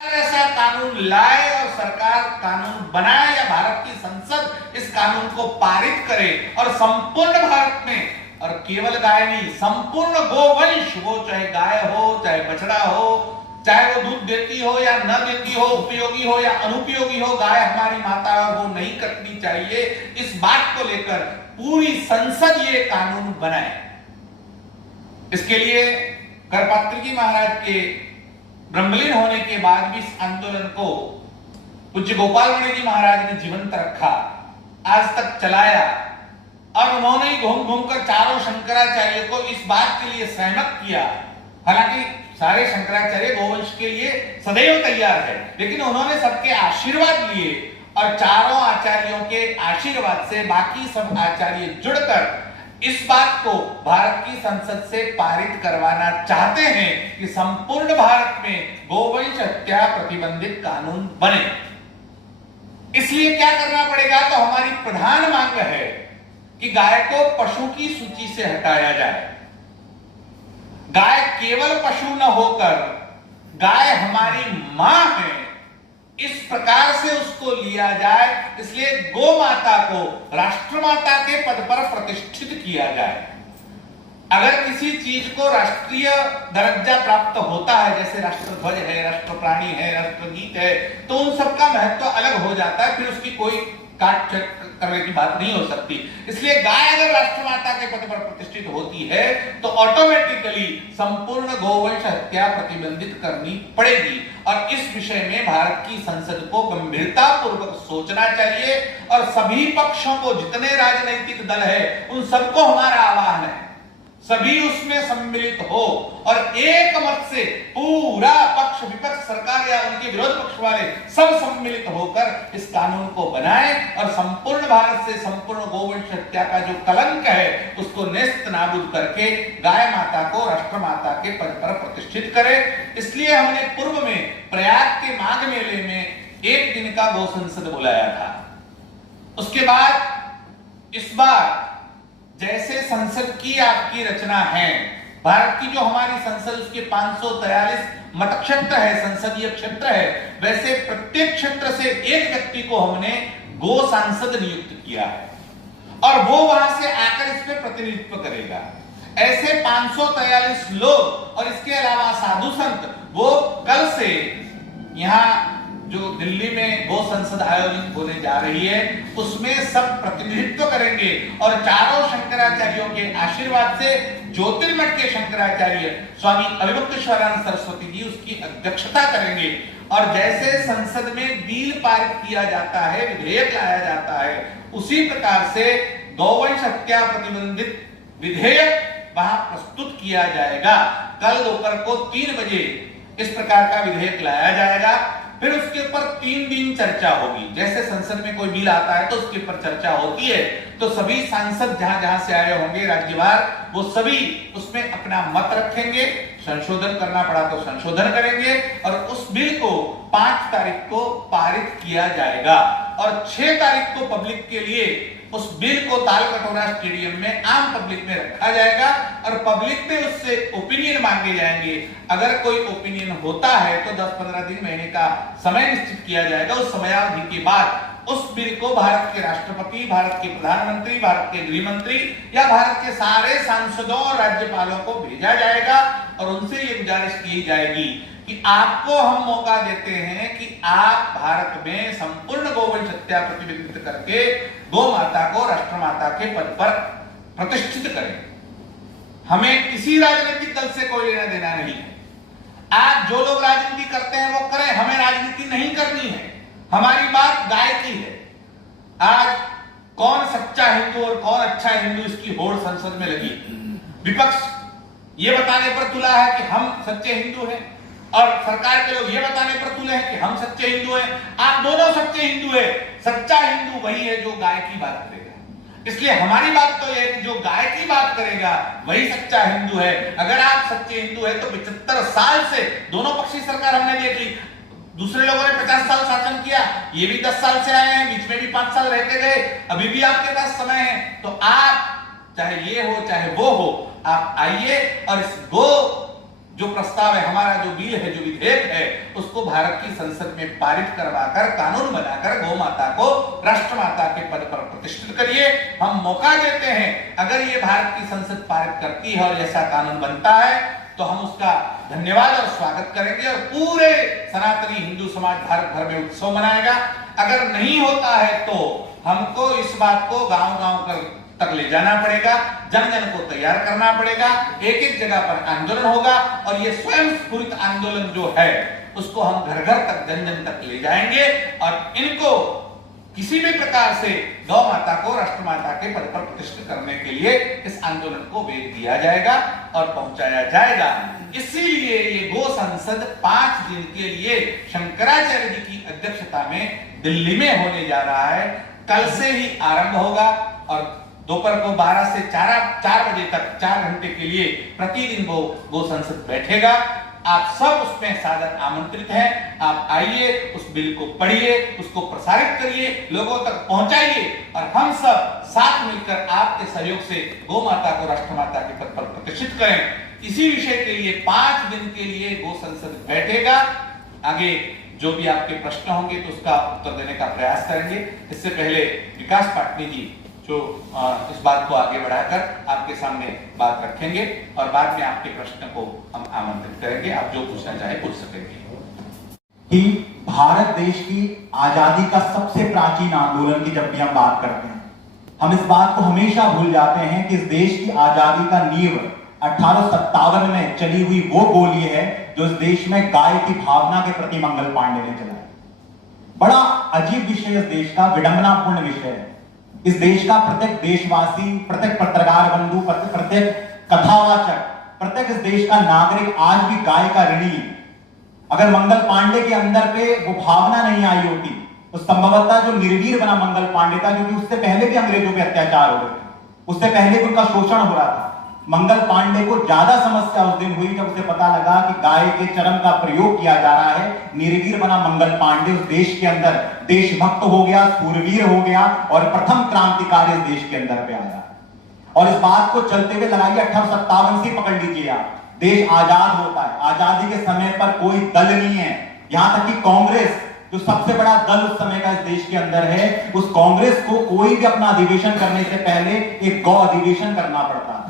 ऐसा कानून लाए और सरकार कानून बनाए या भारत की संसद इस कानून को पारित करे और संपूर्ण भारत में, और केवल गाय नहीं, संपूर्ण गोवंश, वो चाहे गाय हो चाहे बछड़ा हो, चाहे वो दूध देती हो या न देती हो, उपयोगी हो या अनुपयोगी हो, गाय हमारी माता है और वो नहीं कटनी चाहिए, इस बात को लेकर पूरी संसद ये कानून बनाए। इसके लिए करपात्री जी महाराज के ब्रह्मलीन होने के बाद भी इस आंदोलन को पूज्य गोपाल मणि जी महाराज ने जीवंत रखा, आज तक चलाया, और उन्होंने ही घूम घूमकर चारों शंकराचार्य को इस बात के लिए सहमत किया। हालांकि सारे शंकराचार्य गोवंश के लिए सदैव तैयार है, लेकिन उन्होंने सबके आशीर्वाद लिए और चारों आचार्यों के आशीर्वाद से बाकी सब आचार्य जुड़कर इस बात को भारत की संसद से पारित करवाना चाहते हैं कि संपूर्ण भारत में गोवंश हत्या प्रतिबंधित कानून बने। इसलिए क्या करना पड़ेगा, तो हमारी प्रधान मांग है कि गाय को पशु की सूची से हटाया जाए। गाय केवल पशु न होकर गाय हमारी मां है, इस प्रकार से उसको लिया जाए। इसलिए गो माता को राष्ट्रमाता के पद पर प्रतिष्ठित किया जाए। अगर किसी चीज को राष्ट्रीय दर्जा प्राप्त होता है, जैसे राष्ट्रध्वज है, राष्ट्र प्राणी है, राष्ट्रगीत है, तो उन सबका महत्व अलग हो जाता है, फिर उसकी कोई काट करने की बात नहीं हो सकती। इसलिए गाय अगर राष्ट्रमाता के पद पर प्रतिष्ठित होती है तो ऑटोमेटिकली संपूर्ण गोवंश हत्या प्रतिबंधित करनी पड़ेगी, और इस विषय में भारत की संसद को गंभीरता पूर्वक सोचना चाहिए। और सभी पक्षों को, जितने राजनीतिक दल है, उन सबको हमारा आह्वान है, सभी उसमें सम्मिलित हो और एक मत से पूरा पक्ष विपक्ष सरकार या उनके विरोध पक्ष वाले सब सम्मिलित होकर इस कानून को बनाएं और संपूर्ण भारत से संपूर्ण गोवंश हत्या का जो कलंक है उसको नेस्त नाबूद करके गाय माता को राष्ट्र माता के पद पर प्रतिष्ठित करें। इसलिए हमने पूर्व में प्रयाग के माघ मेले में एक दिन का गौ संसद बुलाया था। उसके बाद इस बार जैसे संसद की आपकी रचना है, भारत की जो हमारी संसद उसके 543 मतक्षेत्र है, संसदीय क्षेत्र है, वैसे प्रत्येक क्षेत्र से एक व्यक्ति को हमने गो सांसद नियुक्त किया है और वो वहां से आकर इस पे प्रतिनिधित्व करेगा। ऐसे 543 लोग और इसके अलावा साधु संत वो कल से यहाँ जो दिल्ली में गो संसद आयोजित होने जा रही है उसमें सब प्रतिनिधित्व करेंगे और चारों शंकराचार्यों के आशीर्वाद से ज्योतिर्मठ के शंकराचार्य स्वामी अविमुक्तेश्वरानंद सरस्वती जी उसकी अध्यक्षता करेंगे। और जैसे संसद में बिल पारित किया जाता है, विधेयक लाया जाता है, उसी प्रकार से गौवंश हत्या प्रतिबंधित विधेयक वहां प्रस्तुत किया जाएगा। कल दोपहर को 3 बजे इस प्रकार का विधेयक लाया जाएगा। फिर उसके ऊपर 3 दिन चर्चा होगी। जैसे संसद में कोई बिल आता है तो उसके ऊपर चर्चा होती है, तो सभी सांसद जहां जहां से आए होंगे राज्यवार, वो सभी उसमें अपना मत रखेंगे, संशोधन करना पड़ा तो संशोधन करेंगे और उस बिल को 5 तारीख को पारित किया जाएगा और 6 तारीख को पब्लिक के लिए उस बिल को तालकटोरा स्टेडियम में आम पब्लिक में रखा जाएगा और पब्लिक में उससे ओपिनियन मांगे जाएंगे। अगर कोई ओपिनियन होता है तो 10-15 दिन, महीने का समय निश्चित किया जाएगा। उस समयावधि के बाद उस बिल को भारत के राष्ट्रपति, भारत के प्रधानमंत्री, भारत के गृह मंत्री या भारत के सारे सांसदों और राज्यपालों को भेजा जाएगा और उनसे ये गुजारिश की जाएगी कि आपको हम मौका देते हैं कि आप भारत में संपूर्ण गोवंश हत्या प्रतिबंधित करके गौ माता को राष्ट्रमाता के पद पर प्रतिष्ठित करें। हमें किसी राजनीतिक दल से कोई लेना देना नहीं है। आज जो लोग राजनीति करते हैं वो करें, हमें राजनीति नहीं करनी है। हमारी बात गाय की है। आज कौन सच्चा हिंदू और कौन अच्छा हिंदू, इसकी होड़ संसद में लगी। विपक्ष ये बताने पर तुला है कि हम सच्चे हिंदू हैं और सरकार के लोग ये बताने पर तुले हैं कि हम सच्चे हिंदू हैं। आप दोनों सच्चे हिंदू हैं। सच्चा हिंदू वही है जो गाय की बात करेगा। इसलिए हमारी बात तो यह है कि जो गाय की बात करेगा वही सच्चा हिंदू है। अगर आप सच्चे हिंदू हैं तो 75 साल से दोनों पक्षी सरकार हमने देख ली। दूसरे लोगों ने 50 साल शासन किया, ये भी 10 साल से आए हैं, बीच में भी 5 साल रहते गए, अभी भी आपके पास समय है। तो आप चाहे ये हो चाहे वो हो, आप आइए और इस गो जो प्रस्ताव है, हमारा जो बिल है, जो विधेयक है, उसको भारत की संसद में पारित करवाकर, कानून बनाकर गौ माता को राष्ट्रमाता के पद पर प्रतिष्ठित करिए। हम मौका देते हैं, अगर ये भारत की संसद पारित करती है और ऐसा कानून बनता है तो हम उसका धन्यवाद और स्वागत करेंगे और पूरे सनातनी हिंदू समाज भारत भर में उत्सव मनाएगा। अगर नहीं होता है तो हमको इस बात को गांव-गांव तक ले जाना पड़ेगा, जन जन को तैयार करना पड़ेगा, एक एक जगह पर आंदोलन होगा और ये स्वयं स्फूर्त आंदोलन जो है उसको हम घर घर तक, जन जन तक ले जाएंगे और इनको किसी भी प्रकार से गौ माता को राष्ट्रमाता के पद पर प्रतिष्ठित करने के लिए इस आंदोलन को वेग दिया जाएगा और पहुंचाया जाएगा। इसीलिए ये गो संसद 5 दिन के लिए शंकराचार्य जी की अध्यक्षता में दिल्ली में होने जा रहा है। कल से ही आरंभ होगा और दोपहर को 12 से 4 बजे तक 4 घंटे के लिए प्रतिदिन वो गो संसद बैठेगा। आप सब उसमें सादर आमंत्रित हैं। आप आइए, उस बिल को पढ़िए, उसको प्रसारित करिए, लोगों तक पहुंचाइए और हम सब साथ मिलकर आपके सहयोग से गौ माता को राष्ट्रमाता के पद पर प्रतिष्ठित करें। इसी विषय के लिए 5 दिन के लिए गो संसद बैठेगा। आगे जो भी आपके प्रश्न होंगे तो उसका उत्तर देने का प्रयास करेंगे। इससे पहले विकास पाटनी जी जो इस बात को आगे बढ़ाकर आपके सामने बात रखेंगे और बाद में आपके प्रश्न को हम आमंत्रित करेंगे। आप जो पूछना चाहे पूछ सकेंगे। कि भारत देश की आजादी का सबसे प्राचीन आंदोलन की जब भी हम बात करते हैं, हम इस बात को हमेशा भूल जाते हैं कि इस देश की आजादी का नींव 1857 में चली हुई वो गोली है जो इस देश में गाय की भावना के प्रति मंगल पांडे ने चलाई। बड़ा अजीब विषय इस देश का, विडंबनापूर्ण विषय है। इस देश का प्रत्येक देशवासी, प्रत्येक पत्रकार बंधु, प्रत्येक कथावाचक, प्रत्येक इस देश का नागरिक आज भी गाय का ऋणी है। अगर मंगल पांडे के अंदर पे वो भावना नहीं आई होती तो संभवतः जो निर्वीर बना मंगल पांडे था, क्योंकि उससे पहले भी अंग्रेजों पे अत्याचार हो रहे थे, उससे पहले भी उनका शोषण हो रहा था। मंगल पांडे को ज्यादा समस्या उस दिन हुई जब उसे पता लगा कि गाय के चरम का प्रयोग किया जा रहा है। निर्वीर बना मंगल पांडे उस देश के अंदर देशभक्त हो गया, सूरवीर हो गया और प्रथम क्रांतिकारी इस देश के अंदर पे आया। और इस बात को चलते हुए लगाइए 1857 से पकड़ लीजिए आप, देश आजाद होता है। आजादी के समय पर कोई दल नहीं है, यहां तक कि कांग्रेस जो सबसे बड़ा दल उस समय का इस देश के अंदर है, उस कांग्रेस को कोई भी अपना अधिवेशन करने से पहले एक गौ अधिवेशन करना पड़ता था।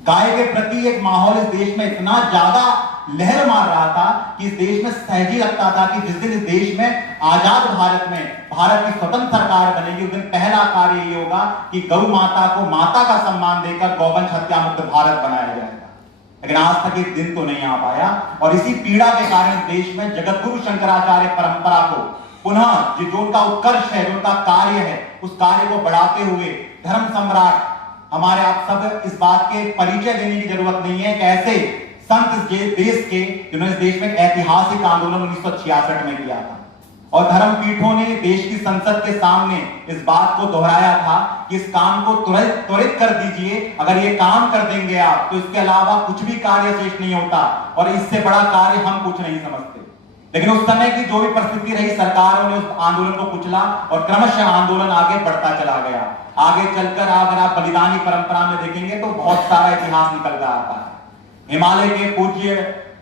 गाय के प्रति एक माहौल इस देश में इतना ज्यादा लहर मार रहा था कि इस देश में सहज ही लगता था कि जिस दिन इस देश में आजाद भारत में भारत की स्वतंत्र सरकार बनेगी, उस दिन पहला कार्य ये होगा कि गौ माता को माता का सम्मान देकर गौवंश हत्या मुक्त भारत बनाया जाएगा। लेकिन आज तक एक दिन तो नहीं आ पाया और इसी पीड़ा के कारण देश में जगत गुरु शंकराचार्य परंपरा को पुनः जो उनका उत्कर्ष है, जो उनका कार्य है, उस कार्य को बढ़ाते हुए धर्म सम्राट हमारे आप सब इस बात के परिचय देने की जरूरत नहीं है कि ऐसे संत देश के जिन्होंने इस देश में ऐतिहासिक आंदोलन 1966 में किया था और धर्म पीठों ने देश की संसद के सामने इस बात को दोहराया था कि इस काम को त्वरित कर दीजिए। अगर ये काम कर देंगे आप तो इसके अलावा कुछ भी कार्य शेष नहीं होता और इससे बड़ा कार्य हम कुछ नहीं समझते। लेकिन उस समय की जो भी परिस्थिति रही, सरकारों ने उस आंदोलन को कुचला और क्रमशः आंदोलन आगे बढ़ता चला गया। आगे चलकर अगर आप बलिदानी परंपरा में देखेंगे तो बहुत सारा इतिहास निकल कर आता है। हिमालय के पूज्य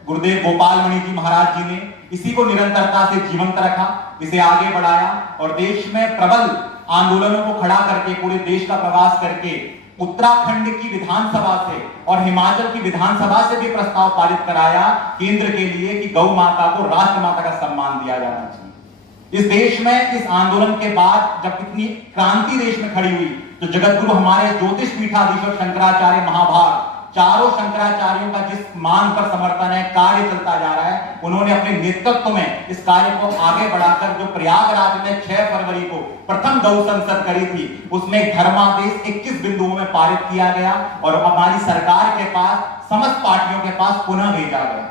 गुरुदेव गोपाल मणि जी महाराज जी ने इसी को निरंतरता से जीवंत रखा, इसे आगे बढ़ाया और देश में प्रबल आंदोलनों को खड़ा करके पूरे देश का प्रवास करके उत्तराखंड की विधानसभा से और हिमाचल की विधानसभा से भी प्रस्ताव पारित कराया केंद्र के लिए कि गौ माता को राष्ट्रमाता का सम्मान दिया जाना चाहिए। इस देश में इस आंदोलन के बाद जब इतनी क्रांति देश में खड़ी हुई तो जगतगुरु हमारे ज्योतिष पीठाधीश्वर शंकराचार्य महाभाग, चारों शंकराचार्यों का जिस मान पर समर्थन है, कार्य चलता जा रहा है, उन्होंने अपने नेतृत्व में इस कार्य को आगे बढ़ाकर जो प्रयागराज में 6 फरवरी को प्रथम गौ संसद करी थी, उसमें धर्मादेश 21 बिंदुओं में पारित किया गया और हमारी सरकार के पास, समस्त पार्टियों के पास पुनः भेजा गया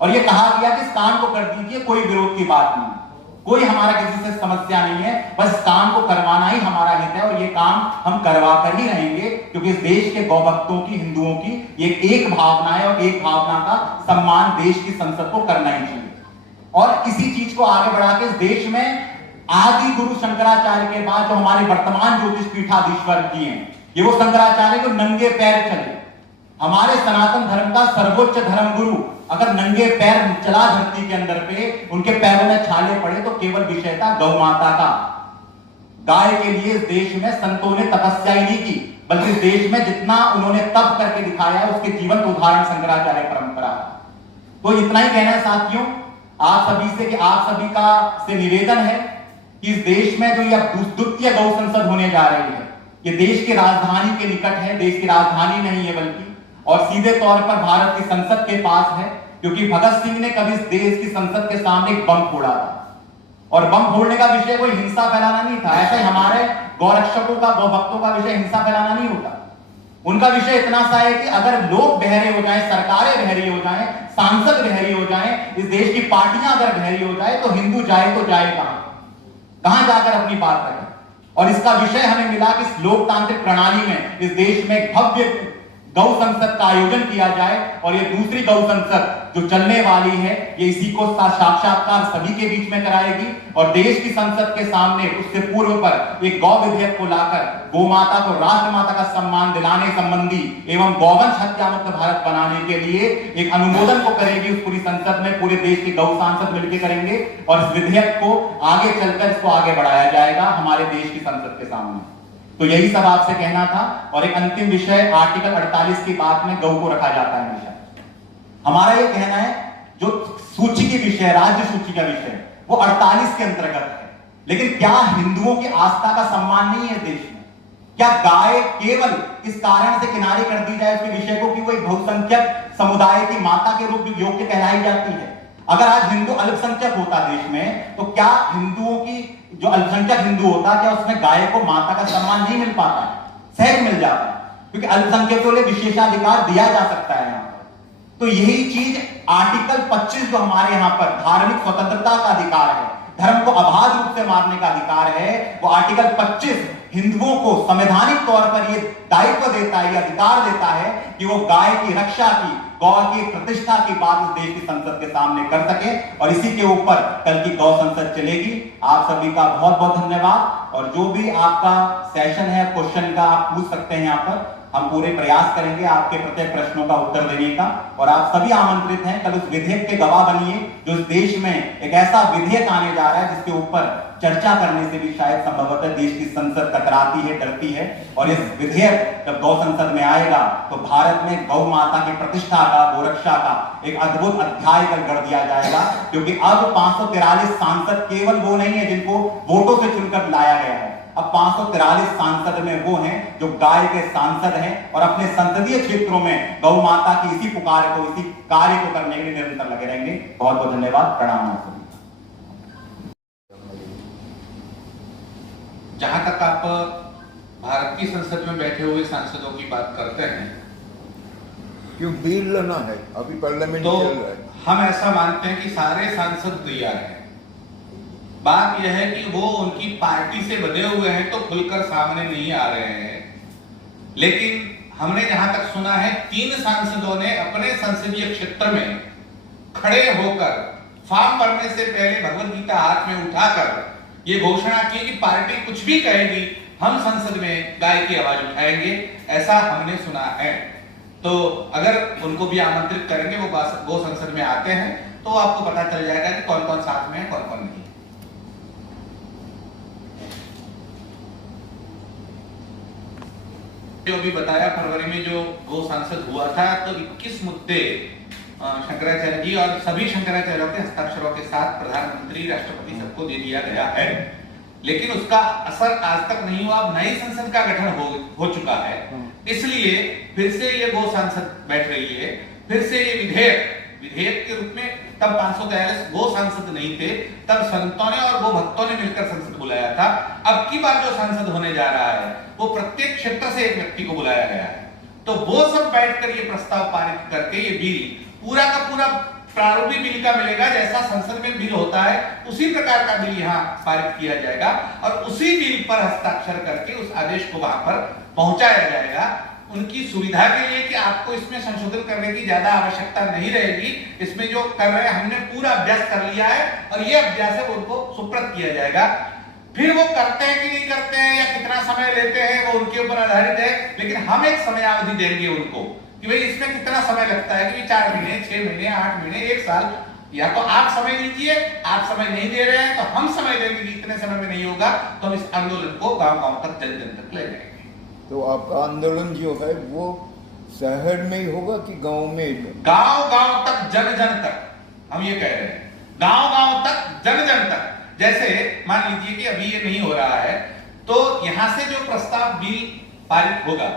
और यह कहा गया कि इस काम को कर दीजिए, कोई विरोध की बात नहीं, कोई हमारा किसी से समस्या नहीं है, बस काम को करवाना ही हमारा हित है और ये काम हम करवा कर ही रहेंगे क्योंकि इस देश के गौभक्तों की, हिंदुओं की ये एक भावना है और एक भावना का सम्मान देश की संसद को करना ही चाहिए। और इसी चीज को आगे बढ़ा के इस देश में आदि गुरु शंकराचार्य के बाद जो हमारे वर्तमान ज्योतिष पीठाधीश्वर जी हैं, ये वो शंकराचार्य जो नंगे पैर चले, हमारे सनातन धर्म का सर्वोच्च धर्म गुरु अगर नंगे पैर चला धरती के अंदर पे, उनके पैरों में छाले पड़े, तो केवल विषय था गौ माता का। गाय के लिए इस देश में संतों ने तपस्या ही नहीं की, बल्कि इस देश में जितना उन्होंने तप करके दिखाया है उसके जीवंत उदाहरण शंकराचार्य परंपरा। तो इतना ही कहना है साथियों आप सभी से, कि आप सभी का से निवेदन है कि इस देश में जो ये द्वितीय गौ संसद होने जा रही है, ये देश की राजधानी के निकट है, देश की राजधानी नहीं है बल्कि, और सीधे तौर पर भारत की संसद के पास है, क्योंकि भगत सिंह ने कभी इस देश की संसद के सामने एक बम फोड़ा था, और बम फोड़ने का विषय कोई हिंसा फैलाना नहीं था। ऐसे हमारे गौरक्षकों का, गौ भक्तों का विषय हिंसा फैलाना नहीं होता। उनका विषय इतना सा है कि अगर लोग बहरे हो जाएं, सरकारें बहरी हो जाएं, सांसद बहरी हो जाएं, इस देश की पार्टियां अगर बहरी हो जाए, तो हिंदू जाए तो जाए कहां जाकर अपनी बात करें। और इसका विषय हमें मिला कि इस लोकतांत्रिक प्रणाली में इस देश में एक भव्य गौ संसद का आयोजन किया जाए, और ये दूसरी गौ संसद जो चलने वाली है, ये इसी को साक्षात्कार सभी के बीच में कराएगी, और देश की संसद के सामने उससे पूर्व पर एक गौ विधेयक को लाकर गौ माता को राष्ट्रमाता का सम्मान दिलाने संबंधी एवं गौवंश हत्या मुक्त भारत बनाने के लिए एक अनुमोदन को करेगी। उस पूरी संसद में पूरे देश के गौ सांसद मिलकर करेंगे, और इस विधेयक को आगे चलकर इसको आगे बढ़ाया जाएगा हमारे देश की संसद के सामने। तो यही सब आपसे कहना था। और एक अंतिम विषय, आर्टिकल 48 की बात में गौ को रखा जाता है हमेशा। हमारा ये कहना है, जो सूची की विषय, राज्य सूची का विषय, वो 48 के अंतर्गत है, लेकिन क्या हिंदुओं की आस्था का सम्मान नहीं है देश में? क्या गाय केवल इस कारण से किनारे कर दी जाए उसके विषय को कि वो एक बहुसंख्यक समुदाय की माता के रूप में योग्य कहलाई जाती है? अगर आज हिंदू अल्पसंख्यक होता देश में, तो क्या हिंदुओं की जो अल्पसंख्यक हिंदू होता, क्या उसमें गाय को माता का सम्मान नहीं मिल पाता? सहज मिल जाता, क्योंकि अल्पसंख्यकों को विशेषाधिकार दिया जा सकता है यहां पर। तो यही चीज आर्टिकल 25 जो हमारे यहां पर धार्मिक स्वतंत्रता का अधिकार है, धर्म को अबाध रूप से मारने का अधिकार है, वो आर्टिकल 25 हिंदुओं को संवैधानिक तौर पर यह दायित्व देता है, यह अधिकार देता है कि वो गाय की रक्षा की, गौ की प्रतिष्ठा की बात इस देश की संसद के सामने कर सके। और इसी के ऊपर कल की गौ संसद चलेगी। आप सभी का बहुत बहुत धन्यवाद। और जो भी आपका सेशन है, क्वेश्चन का, आप पूछ सकते हैं यहाँ पर। हम पूरे प्रयास करेंगे आपके प्रत्येक प्रश्नों का उत्तर देने का। और आप सभी आमंत्रित हैं, कल उस विधेयक के गवाह बनिए जो इस देश में एक ऐसा विधेयक आने जा रहा है जिसके ऊपर चर्चा करने से भी शायद संभवतः देश की संसद कतराती है, डरती है। और इस विधेयक जब गौ संसद में आएगा तो भारत में गौ माता की प्रतिष्ठा का, गोरक्षा का एक अद्भुत अध्याय कर दिया जाएगा। क्योंकि अब 543 सांसद केवल वो नहीं है जिनको वोटों से चुनकर लाया गया है। अब 543 सांसद में वो हैं जो गाय के सांसद हैं और अपने संसदीय क्षेत्रों में गौ माता की इसी पुकार को, इसी कार्य को करने के लिए निरंतर लगे रहेंगे। बहुत बहुत धन्यवाद। प्रणाम। जहां तक आप भारत की संसद में बैठे हुए सांसदों की बात करते हैं, क्यों बिल लाना है, अभी पार्लियामेंट तो चल रहा है। हम ऐसा मानते हैं कि सारे सांसद तैयार हैं। बात यह है कि वो उनकी पार्टी से बंधे हुए हैं तो खुलकर सामने नहीं आ रहे हैं। लेकिन हमने जहां तक सुना है, 3 सांसदों ने अपने संसदीय क्षेत्र में खड़े होकर फॉर्म भरने से पहले भगवत गीता हाथ में उठाकर ये घोषणा की कि पार्टी कुछ भी कहेगी, हम संसद में गाय की आवाज उठाएंगे। ऐसा हमने सुना है। तो अगर उनको भी आमंत्रित करेंगे, वो गो संसद में आते हैं, तो आपको पता चल जाएगा कि कौन कौन साथ में है, कौन कौन नहीं। जो अभी बताया, फरवरी में जो गो संसद हुआ था, तो 21 मुद्दे शंकराचार्य जी और सभी शंकराचार्यों के हस्ताक्षरों के साथ प्रधानमंत्री, राष्ट्रपति सबको दे दिया गया है। लेकिन उसका असर आज तक नहीं हुआ। अब नई संसद का गठन हो चुका है, इसलिए फिर से ये गो संसद बैठ रही है। फिर से ये विधेयक के रूप में, तब 543 गो सांसद नहीं थे, तब संतों ने और गो भक्तों ने मिलकर संसद बुलाया था। अब की बार जो संसद होने जा रहा है, वो प्रत्येक क्षेत्र से एक व्यक्ति को बुलाया गया है। तो वो सब बैठकर ये प्रस्ताव पारित करके ये बिल पूरा का पूरा प्रारूपी बिल का मिलेगा। जैसा संसद में बिल होता है, उसी प्रकार का बिल यहाँ पारित किया जाएगा और उसी बिल पर हस्ताक्षर करके उस आदेश को वहां पर पहुंचाया जाएगा। उनकी सुविधा के लिए कि आपको इसमें संशोधन करने की ज्यादा आवश्यकता नहीं रहेगी। इसमें जो कर रहे हैं, हमने पूरा अभ्यास कर लिया है और ये अभ्यास है, उनको सुप्रत किया जाएगा। फिर वो करते हैं कि नहीं करते हैं या कितना समय लेते हैं, वो उनके ऊपर आधारित है। लेकिन हम एक समयावधि देंगे उनको कि भाई इसमें कितना समय लगता है कि 4 महीने, 6 महीने, 8 महीने, 1 साल, या तो आप समय दीजिए, आप समय नहीं दे रहे हैं तो हम समय देंगे कि इतने समय में नहीं होगा, तो हम इस आंदोलन को गांव-गांव तक, जन-जन तक ले जाएंगे। तो आपका आंदोलन जो है वो शहर में ही होगा कि गांव में? गांव-गांव तक, जन-जन तक, हम ये कह रहे हैं, गांव-गांव तक, जन-जन तक। जैसे मान लीजिए कि अभी ये नहीं हो रहा है, तो यहां से जो प्रस्ताव बिल पारित होगा,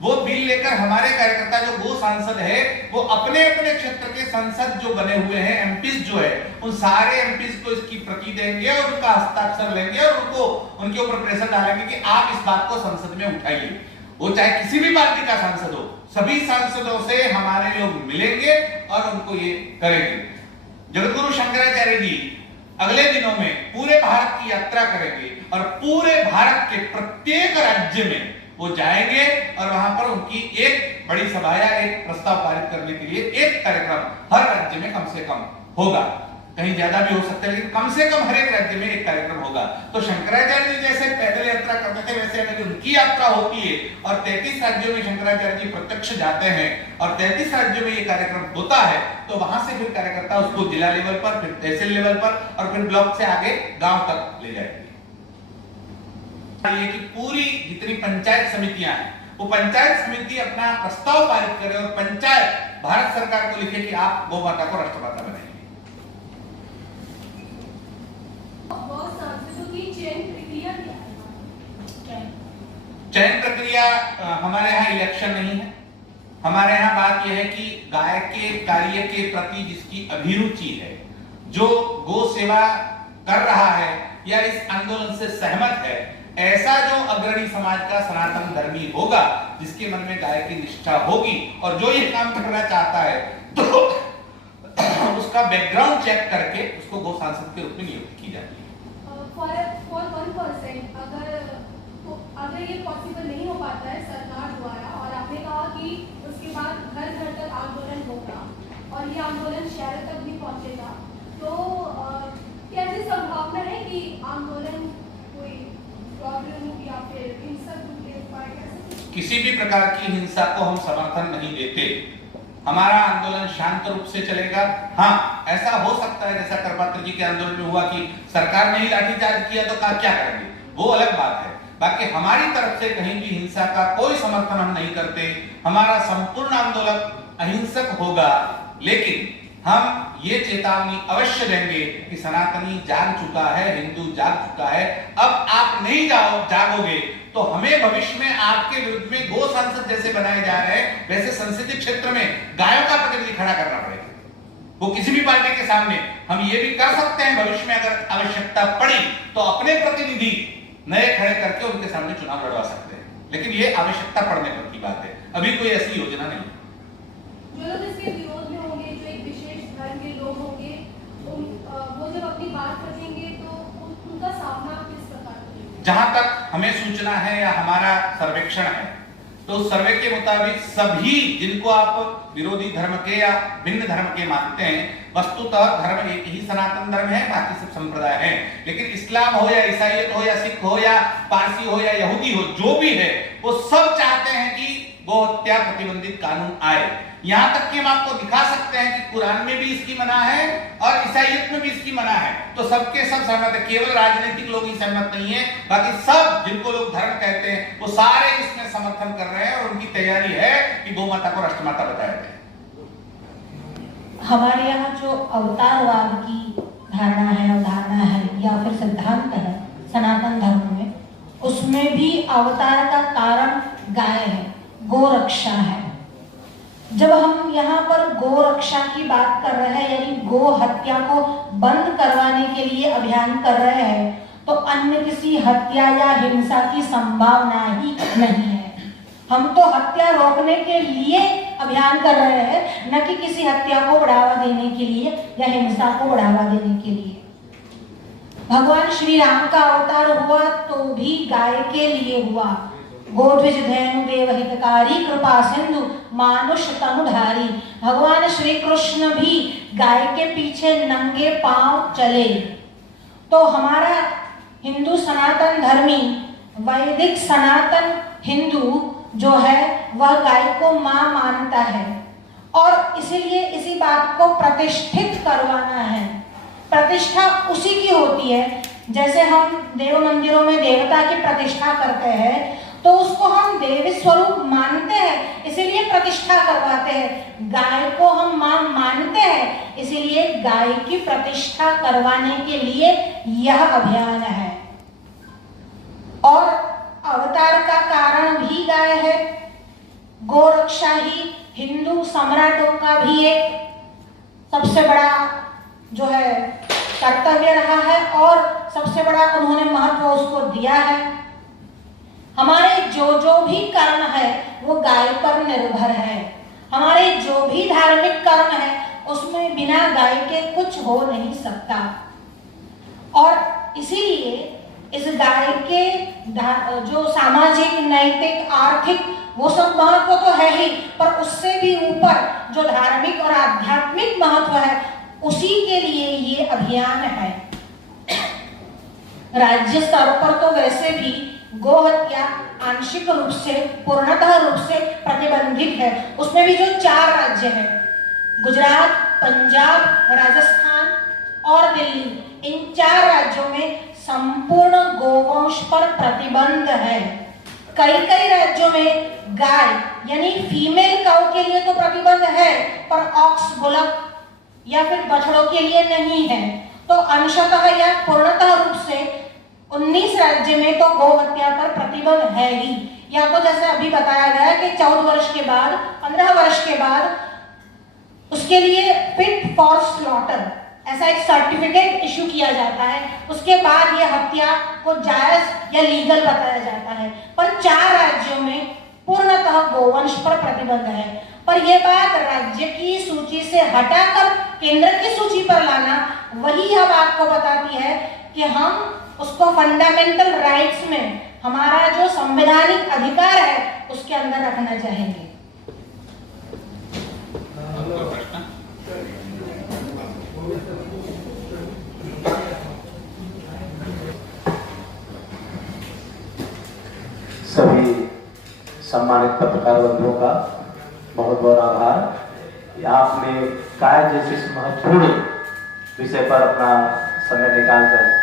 वो बिल लेकर हमारे कार्यकर्ता जो गो सांसद है, वो अपने अपने क्षेत्र के संसद जो बने हुए हैं, एमपीज जो है, उन सारे एमपीज को इसकी प्रति देंगे और उनका हस्ताक्षर लेंगे और उनको उनके ऊपर प्रेशर डालेंगे कि आप इस बात को संसद में उठाइए। वो चाहे किसी भी पार्टी का सांसद हो, सभी सांसदों से हमारे लोग मिलेंगे और उनको ये करेंगे। जगतगुरु शंकराचार्य जी अगले दिनों में पूरे भारत की यात्रा करेंगे और पूरे भारत के प्रत्येक राज्य में वो जाएंगे और वहां पर उनकी एक बड़ी सभा या एक प्रस्ताव पारित करने के लिए एक कार्यक्रम हर राज्य में कम से कम होगा। कहीं ज्यादा भी हो सकता है, लेकिन कम से कम हर एक राज्य में एक कार्यक्रम होगा। तो शंकराचार्य जी जैसे पैदल यात्रा करते थे, वैसे अगर उनकी यात्रा होती है और 33 राज्यों में शंकराचार्य जी प्रत्यक्ष जाते हैं और 33 राज्यों में ये कार्यक्रम होता है, तो वहां से फिर कार्यकर्ता उसको जिला लेवल पर, फिर तहसील लेवल पर और फिर ब्लॉक से आगे गांव तक ले जाएंगे। ये कि पूरी जितनी पंचायत समितियां हैं, वो पंचायत समिति अपना प्रस्ताव पारित करे और पंचायत भारत सरकार को लिखे कि आप गौ माता को राष्ट्रमाता बनाइए। चयन प्रक्रिया हमारे यहाँ इलेक्शन नहीं है। हमारे यहाँ बात यह है कि गाय के कार्य के प्रति जिसकी अभिरुचि है, जो गो सेवा कर रहा है या इस आंदोलन से सहमत है, ऐसा जो अग्रणी समाज का सनातन धर्मी होगा, जिसके मन में गाय की निष्ठा होगी और जो ये काम करना चाहता है, तो उसका बैकग्राउंड चेक करके उसको गो सांसद के रूप में नियुक्त की जाती है। फॉर 1% अगर ये पॉसिबल नहीं हो पाता है सरकार द्वारा, और आपने कहा कि उसके बाद घर घर तक आंदोलन होगा और ये आंदोलन शहर तक भी पहुंचेगा, तो क्या ऐसी संभावना है कि आंदोलन कोई प्रॉब्लम या फिर हिंसक रूप ले पाएगा? किसी भी प्रकार की हिंसा को हम समर्थन नहीं देते। हमारा आंदोलन शांत रूप से चलेगा। हाँ, ऐसा हो सकता है जैसा करपात्र जी के आंदोलन में हुआ कि सरकार ने ही लाठीचार्ज किया तो क्या करेंगे, वो अलग बात है। बाकी हमारी तरफ से कहीं भी हिंसा का कोई समर्थन हम नहीं करते। हमारा संपूर्ण आंदोलन अहिंसक होगा, लेकिन हम ये चेतावनी अवश्य देंगे कि सनातनी जाग चुका है, हिंदू जाग चुका है। अब आप नहीं जागोगे तो हमें भविष्य में आपके विरुद्ध में गो सांसद जैसे बनाए जा रहे हैं, वैसे संसदीय क्षेत्र में गायों का प्रतिनिधि खड़ा करना पड़ेगा। वो किसी भी पार्टी के सामने हम ये भी कर सकते हैं, भविष्य में अगर आवश्यकता पड़ी तो अपने प्रतिनिधि नए खड़े करके उनके सामने चुनाव लड़वा सकते हैं, लेकिन ये आवश्यकता पड़ने पर की बात है। अभी कोई ऐसी योजना नहीं है। जो लोग इसके विरोध में होंगे, जो एक विशेष धर्म के लोग होंगे, वो जब अपनी बात रखेंगे तो उनका सामना किस प्रकार करेंगे? जहां तक हमें सूचना है या हमारा सर्वेक्षण है, तो सर्वे के मुताबिक सभी जिनको आप विरोधी धर्म के या भिन्न धर्म के मानते हैं, वस्तुतः धर्म एक ही सनातन धर्म है, बाकी सब संप्रदाय हैं। लेकिन इस्लाम हो या ईसाईयत हो या सिख हो या पारसी हो या यहूदी हो, जो भी है, वो सब चाहते हैं कि गो हत्या प्रतिबंधित कानून आए। यहां तक कि हम आपको दिखा सकते हैं कि कुरान में भी इसकी मना है और ईसाईयत में भी इसकी मना है। तो सबके सब सहमत है, केवल राजनीतिक लोग ही सहमत नहीं है, बाकी सब जिनको लोग धर्म कहते हैं वो सारे इसमें समर्थन कर रहे हैं और उनकी तैयारी है कि गौ माता को राष्ट्रमाता बताया जाए। हमारे यहाँ जो अवतारवाद की धारणा है, अवधारणा है या फिर सिद्धांत है सनातन धर्म में, उसमें भी अवतार का कारण गाय है, गो रक्षा है। जब हम यहाँ पर गो रक्षा की बात कर रहे हैं, यानी गो हत्या को बंद करवाने के लिए अभियान कर रहे हैं, तो अन्य किसी हत्या या हिंसा की संभावना ही नहीं है। हम तो हत्या रोकने के लिए अभियान कर रहे हैं, न कि किसी हत्या को बढ़ावा देने के लिए या हिंसा को बढ़ावा देने के लिए। भगवान श्री राम का अवतार हुआ तो भी गाय के लिए हुआ। गोध्विज धेनु देव हितकारी कृपा सिंधु मानुष तनुधारी। भगवान श्री कृष्ण भी गाय के पीछे नंगे पांव चले। तो हमारा हिंदू सनातन धर्मी, वैदिक सनातन हिंदू जो है वह गाय को माँ मानता है और इसीलिए इसी बात को प्रतिष्ठित करवाना है। प्रतिष्ठा उसी की होती है, जैसे हम देव मंदिरों में देवता की प्रतिष्ठा करते हैं तो उसको हम देवी स्वरूप मानते हैं, इसीलिए प्रतिष्ठा करवाते हैं। गाय को हम मां मानते हैं, इसीलिए गाय की प्रतिष्ठा करवाने के लिए यह अभियान है। और अवतार का कारण भी गाय है। गोरक्षा ही हिंदू सम्राटों का भी एक सबसे बड़ा जो है कर्तव्य रहा है और सबसे बड़ा उन्होंने महत्व उसको दिया है। हमारे जो भी कर्म है वो गाय पर निर्भर है। हमारे जो भी धार्मिक कर्म है उसमें बिना गाय के कुछ हो नहीं सकता। और इसीलिए इस गाय के जो सामाजिक, नैतिक, आर्थिक वो सब महत्व तो है ही, पर उससे भी ऊपर जो धार्मिक और आध्यात्मिक महत्व है उसी के लिए ये अभियान है। राज्य स्तर पर तो वैसे भी गोहत्या आंशिक रूप से, पूर्णतः रूप से प्रतिबंधित है। उसमें भी जो 4 राज्य हैं, गुजरात, पंजाब, राजस्थान और दिल्ली, इन 4 राज्यों में संपूर्ण गोवंश पर प्रतिबंध है। कई राज्यों में गाय यानी फीमेल काऊ के लिए तो प्रतिबंध है, पर ऑक्स, बुलक या फिर बछड़ों के लिए नहीं है। तो अंशतः या पूर्णतः रूप से 19 राज्य में तो गौ हत्या पर प्रतिबंध है ही। या तो जैसे अभी बताया गया कि 14 वर्ष के बाद, 15 वर्ष के बाद उसके लिए फिट फॉर स्लॉटर ऐसा एक सर्टिफिकेट इशू किया जाता है, उसके बाद यह हत्या को जायज या लीगल बताया जाता है। पर 4 राज्यों में पूर्णतः गोवंश पर प्रतिबंध है। पर यह बात राज्य की सूची से हटाकर केंद्र की सूची पर लाना, वही यह बात को बताती है कि हम उसको फंडामेंटल राइट्स में, हमारा जो संवैधानिक अधिकार है उसके अंदर रखना चाहेंगे। सभी सम्मानित पत्रकार बंधुओं का बहुत बहुत आभार कि आपने गाय जैसे महत्वपूर्ण विषय पर अपना समय निकालकर